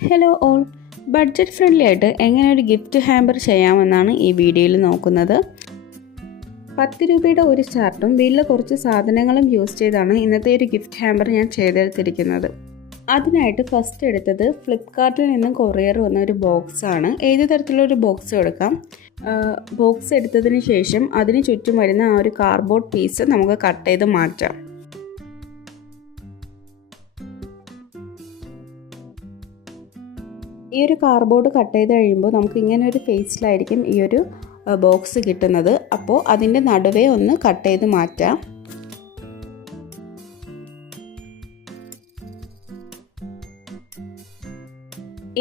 Hello all, budget friendly ആയിട്ട് എങ്ങനെ ഒരു ഗിഫ്റ്റ് ഹാമ്പർ ചെയ്യാമെന്നാണ് ഈ വീഡിയോയിൽ നോക്കുന്നത്. 10 രൂപയുടെ ഒരു ചാർട്ടും വീട്ടിൽ കുറച്ച് സാധനങ്ങളും യൂസ് ചെയ്താണ് ഇന്നത്തെ ഒരു ഗിഫ്റ്റ് ഹാമ്പർ ഞാൻ ചെയ്തെടുത്തിരിക്കുന്നത്. അതിനായിട്ട് ഫസ്റ്റ് എടുത്തത് ഫ്ലിപ്കാർട്ടിൽ നിന്നും കൊറിയർ വന്ന ഒരു ബോക്സാണ്. ഏത് തരത്തിലുള്ള ഒരു ബോക്സ് എടുക്കാം. ബോക്സ് എടുത്തതിന് ശേഷം അതിന് ചുറ്റും വരുന്ന ആ ഒരു കാർഡ്ബോർഡ് പീസ് നമുക്ക് കട്ട് ചെയ്ത് മാറ്റാം. ഈ ഒരു കാർഡ്ബോർഡ് കട്ട് ചെയ്ത് കഴിയുമ്പോൾ നമുക്ക് ഇങ്ങനെ ഒരു ഫേസിലായിരിക്കും ഈ ഒരു ബോക്സ് കിട്ടുന്നത്. അപ്പോൾ അതിൻ്റെ നടുവേ ഒന്ന് കട്ട് ചെയ്ത് മാറ്റാം.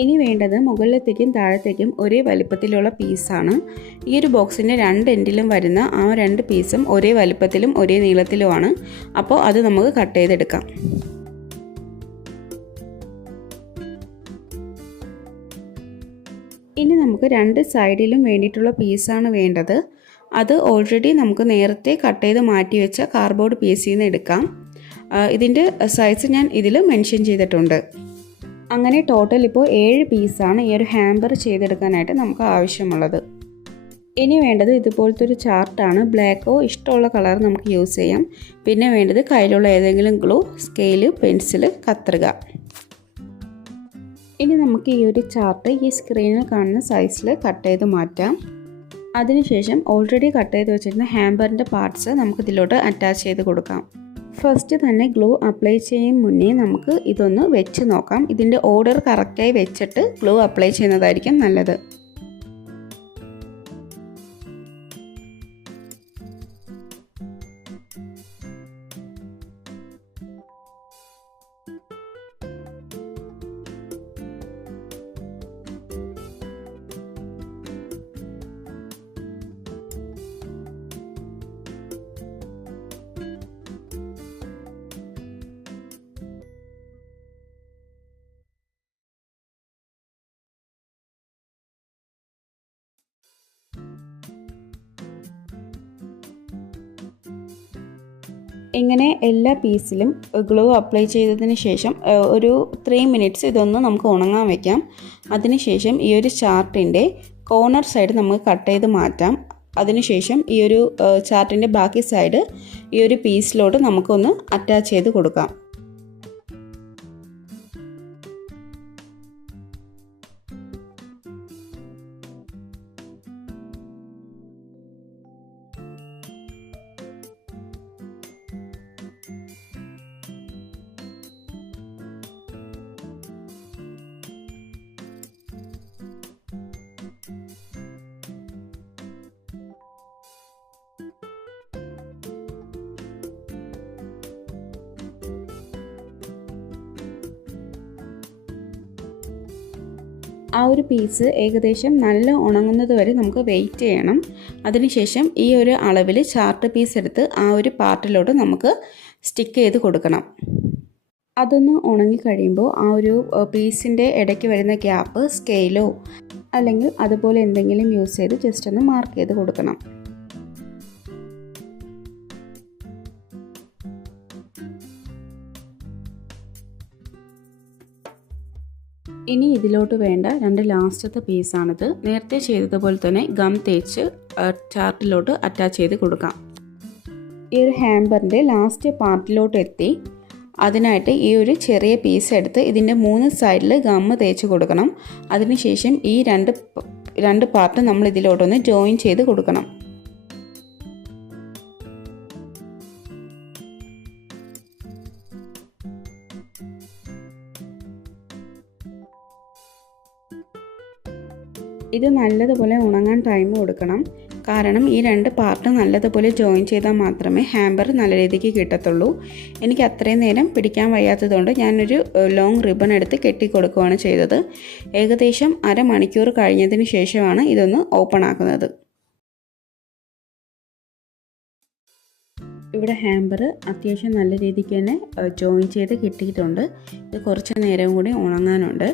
ഇനി വേണ്ടത് മുകളിലത്തേക്കും താഴത്തേക്കും ഒരേ വലിപ്പത്തിലുള്ള പീസാണ്. ഈ ഒരു ബോക്സിൻ്റെ രണ്ട് എൻഡിലും വരുന്ന ആ രണ്ട് പീസും ഒരേ വലിപ്പത്തിലും ഒരേ നീളത്തിലുമാണ്. അപ്പോൾ അത് നമുക്ക് കട്ട് ചെയ്തെടുക്കാം. ഇനി നമുക്ക് രണ്ട് സൈഡിലും വേണ്ടിയിട്ടുള്ള പീസാണ് വേണ്ടത്. അത് ഓൾറെഡി നമുക്ക് നേരത്തെ കട്ട് ചെയ്ത് മാറ്റി വെച്ച കാർഡ്ബോർഡ് പീസിൽ നിന്ന് എടുക്കാം. ഇതിൻ്റെ സൈസ് ഞാൻ ഇതിൽ മെൻഷൻ ചെയ്തിട്ടുണ്ട്. അങ്ങനെ ടോട്ടൽ ഇപ്പോൾ 7 പീസാണ് ഈ ഒരു ഹാമ്പർ ചെയ്തെടുക്കാനായിട്ട് നമുക്ക് ആവശ്യമുള്ളത്. ഇനി വേണ്ടത് ഇതുപോലത്തെ ഒരു ചാർട്ടാണ്. ബ്ലാക്കോ ഇഷ്ടമുള്ള കളർ നമുക്ക് യൂസ് ചെയ്യാം. പിന്നെ വേണ്ടത് കയ്യിലുള്ള ഏതെങ്കിലും ഗ്ലൂ, സ്കെയില്, പെൻസില്, കത്രിക. ഇനി നമുക്ക് ഈ ഒരു ചാർട്ട് ഈ സ്ക്രീനിൽ കാണുന്ന സൈസിൽ കട്ട് ചെയ്ത് മാറ്റാം. അതിനുശേഷം ഓൾറെഡി കട്ട് ചെയ്ത് വെച്ചിരുന്ന ഹാമ്പറിൻ്റെ പാർട്സ് നമുക്ക് ഇതിലോട്ട് അറ്റാച്ച് ചെയ്ത് കൊടുക്കാം. ഫസ്റ്റ് തന്നെ ഗ്ലൂ അപ്ലൈ ചെയ്യും മുന്നേ നമുക്ക് ഇതൊന്ന് വെച്ച് നോക്കാം. ഇതിൻ്റെ ഓർഡർ കറക്റ്റായി വെച്ചിട്ട് ഗ്ലൂ അപ്ലൈ ചെയ്യുന്നതായിരിക്കും നല്ലത്. ഇങ്ങനെ എല്ലാ പീസിലും ഗ്ലൂ അപ്ലൈ ചെയ്തതിന് ശേഷം ഒരു 3 മിനിറ്റ്സ് ഇതൊന്ന് നമുക്ക് ഉണങ്ങാൻ വയ്ക്കാം. അതിനുശേഷം ഈ ഒരു ചാർട്ടിൻ്റെ കോർണർ സൈഡ് നമുക്ക് കട്ട് ചെയ്ത് മാറ്റാം. അതിനുശേഷം ഈ ഒരു ചാർട്ടിൻ്റെ ബാക്കി സൈഡ് ഈ ഒരു പീസിലോട്ട് നമുക്കൊന്ന് അറ്റാച്ച് ചെയ്ത് കൊടുക്കാം. ആ ഒരു പീസ് ഏകദേശം നല്ല ഉണങ്ങുന്നത് വരെ നമുക്ക് വെയിറ്റ് ചെയ്യണം. അതിനുശേഷം ഈ ഒരു അളവിൽ ചാർട്ട് പീസ് എടുത്ത് ആ ഒരു പാർട്ടിലോട്ട് നമുക്ക് സ്റ്റിക്ക് ചെയ്ത് കൊടുക്കണം. അതൊന്ന് ഉണങ്ങിക്കഴിയുമ്പോൾ ആ ഒരു പീസിൻ്റെ ഇടയ്ക്ക് വരുന്ന ഗ്യാപ്പ് സ്കെയിലോ അല്ലെങ്കിൽ അതുപോലെ എന്തെങ്കിലും യൂസ് ചെയ്ത് ജസ്റ്റ് ഒന്ന് മാർക്ക് ചെയ്ത് കൊടുക്കണം. ഇനി ഇതിലോട്ട് വേണ്ട രണ്ട് ലാസ്റ്റത്തെ പീസാണിത്. നേരത്തെ ചെയ്തതുപോലെ തന്നെ ഗം തേച്ച് ചാർട്ടിലോട്ട് അറ്റാച്ച് ചെയ്ത് കൊടുക്കാം. ഈ ഒരു ഹാമ്പറിൻ്റെ ലാസ്റ്റ് പാർട്ടിലോട്ട് എത്തി അതിനായിട്ട് ഈ ഒരു ചെറിയ പീസ് എടുത്ത് ഇതിൻ്റെ 3 സൈഡിൽ ഗമ്മ് തേച്ച് കൊടുക്കണം. അതിനുശേഷം ഈ രണ്ട് പാർട്ട് നമ്മൾ ഇതിലോട്ടൊന്ന് ജോയിൻ ചെയ്ത് കൊടുക്കണം. ഇത് നല്ലതുപോലെ ഉണങ്ങാൻ ടൈം കൊടുക്കണം. കാരണം ഈ രണ്ട് പാർട്ട് നല്ലതുപോലെ ജോയിൻ ചെയ്താൽ മാത്രമേ ഹാമ്പർ നല്ല രീതിക്ക് കിട്ടത്തുള്ളൂ. എനിക്ക് അത്രയും നേരം പിടിക്കാൻ വയ്യാത്തതുകൊണ്ട് ഞാനൊരു ലോങ് റിബൺ എടുത്ത് കെട്ടിക്കൊടുക്കുകയാണ് ചെയ്തത്. ഏകദേശം അരമണിക്കൂർ കഴിഞ്ഞതിന് ശേഷമാണ് ഇതൊന്ന് ഓപ്പൺ ആക്കുന്നത്. ഇവിടെ ഹാമ്പർ അത്യാവശ്യം നല്ല രീതിക്ക് തന്നെ ജോയിൻ ചെയ്ത് കിട്ടിയിട്ടുണ്ട്. ഇത് കുറച്ച് നേരം കൂടി ഉണങ്ങാനുണ്ട്.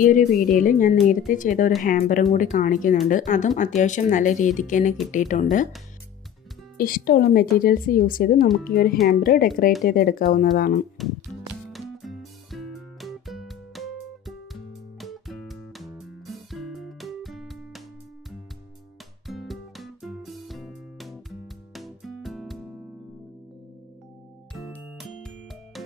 ഈ ഒരു വീഡിയോയിൽ ഞാൻ നേരത്തെ ചെയ്ത ഒരു ഹാമ്പറും കൂടി കാണിക്കുന്നുണ്ട്. അതും അത്യാവശ്യം നല്ല രീതിക്ക് തന്നെ കിട്ടിയിട്ടുണ്ട്. ഇഷ്ടമുള്ള മെറ്റീരിയൽസ് യൂസ് ചെയ്ത് നമുക്ക് ഈ ഒരു ഹാമ്പർ ഡെക്കറേറ്റ് ചെയ്തെടുക്കാവുന്നതാണ്.